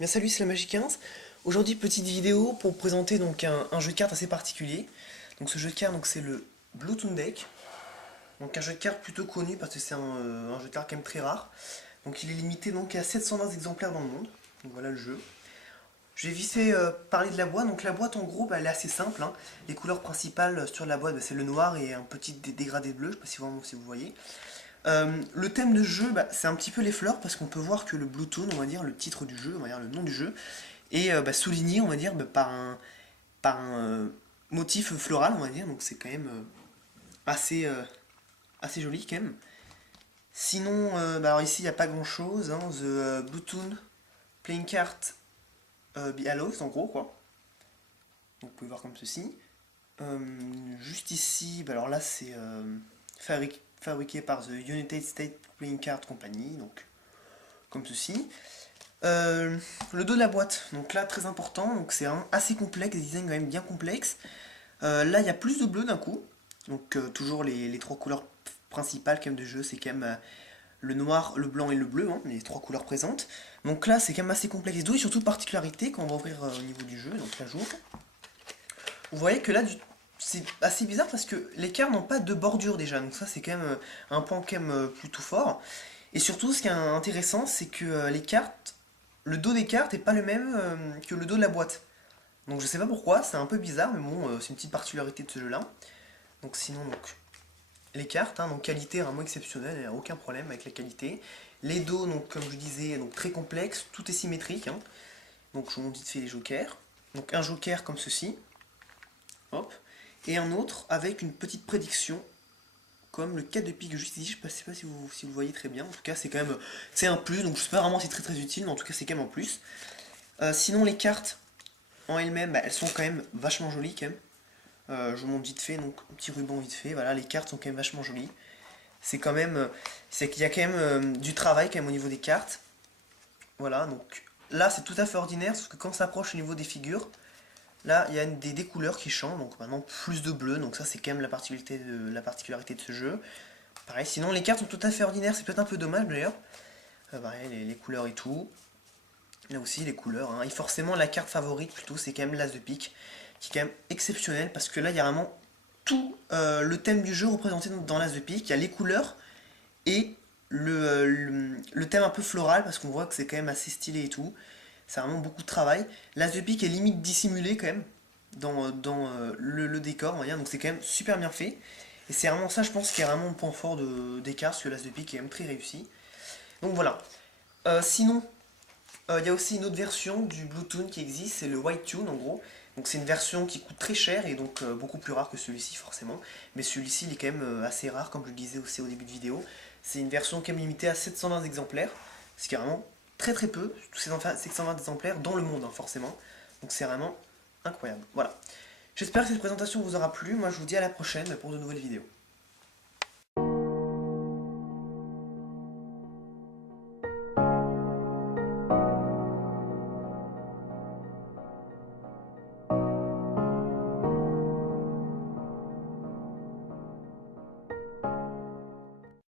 Bien salut, c'est la Magie 15. Aujourd'hui, petite vidéo pour vous présenter donc un jeu de cartes assez particulier. Donc ce jeu de cartes, c'est le Blue Toon Deck. Donc un jeu de cartes plutôt connu parce que c'est un jeu de cartes quand même très rare. Donc il est limité donc à 720 exemplaires dans le monde. Donc voilà le jeu. J'ai vite fait parler de la boîte. Donc la boîte en gros, elle est assez simple, hein. Les couleurs principales sur la boîte, c'est le noir et un petit dégradé bleu. Je sais pas si vous voyez. Le thème de jeu, c'est un petit peu les fleurs parce qu'on peut voir que le Blue Toon, on va dire le titre du jeu, on va dire le nom du jeu, est souligné, on va dire, par un motif floral, on va dire. Donc c'est quand même assez, assez joli quand même. Sinon, alors ici il n'y a pas grand chose, hein. The Blue Toon Playing Card Be Allows, en gros quoi. Donc vous pouvez voir comme ceci. Euh, Juste ici, alors là c'est fabriqué par The United States Playing Card Company, donc comme ceci. Le dos de la boîte, donc là très important, donc c'est assez complexe, des designs quand même bien complexes. Là il y a plus de bleu d'un coup, donc toujours les trois couleurs principales quand même de jeu, c'est quand même le noir, le blanc et le bleu, hein, les trois couleurs présentes. Donc là c'est quand même assez complexe. Et surtout particularité quand on va ouvrir au niveau du jeu, donc là j'ouvre. Vous voyez que là c'est assez bizarre parce que les cartes n'ont pas de bordure déjà, donc ça c'est quand même un point quand même plutôt fort. Et surtout ce qui est intéressant c'est que les cartes, le dos des cartes est pas le même que le dos de la boîte. Donc je sais pas pourquoi, c'est un peu bizarre, mais bon, c'est une petite particularité de ce jeu-là. Donc sinon, donc, les cartes, hein, donc qualité vraiment exceptionnelle, il n'y a aucun problème avec la qualité. Les dos, donc comme je disais, donc très complexes, tout est symétrique, hein. Donc je vous montre vite fait les jokers. Donc un joker comme ceci, hop, et un autre avec une petite prédiction, comme le 4 de pique juste ici, je ne sais pas si vous le voyez très bien, en tout cas c'est quand même, c'est un plus, donc je sais pas vraiment si c'est très utile, mais en tout cas c'est quand même un plus. Sinon les cartes, en elles-mêmes, elles sont quand même vachement jolies quand même. Je vous montre vite fait, donc un petit ruban vite fait, voilà, les cartes sont quand même vachement jolies. C'est quand même, c'est qu'il y a quand même du travail quand même au niveau des cartes. Voilà, donc là c'est tout à fait ordinaire, parce que quand on s'approche au niveau des figures, là il y a des couleurs qui changent, donc maintenant plus de bleu, donc ça c'est quand même la particularité de ce jeu. Pareil, sinon les cartes sont tout à fait ordinaires, c'est peut-être un peu dommage d'ailleurs. Pareil, les couleurs et tout. Là aussi les couleurs, hein. Et forcément la carte favorite plutôt c'est quand même l'As de pique, qui est quand même exceptionnel parce que là il y a vraiment tout le thème du jeu représenté dans l'As de pique. Il y a les couleurs et le thème un peu floral parce qu'on voit que c'est quand même assez stylé et tout. C'est vraiment beaucoup de travail. L'As de pique est limite dissimulé quand même dans le décor, on va dire, donc c'est quand même super bien fait. Et c'est vraiment ça, je pense, qui est vraiment le point fort des cartes, parce que l'As de pique est quand même très réussi. Donc voilà. Sinon, il y a aussi une autre version du Blue Toon qui existe, c'est le White Tune en gros. Donc c'est une version qui coûte très cher et donc beaucoup plus rare que celui-ci forcément. Mais celui-ci il est quand même assez rare comme je le disais aussi au début de vidéo. C'est une version quand même limitée à 720 exemplaires, ce qui est vraiment très très peu, tous ces 720 exemplaires dans le monde hein, forcément. Donc c'est vraiment incroyable. Voilà. J'espère que cette présentation vous aura plu, moi je vous dis à la prochaine pour de nouvelles vidéos.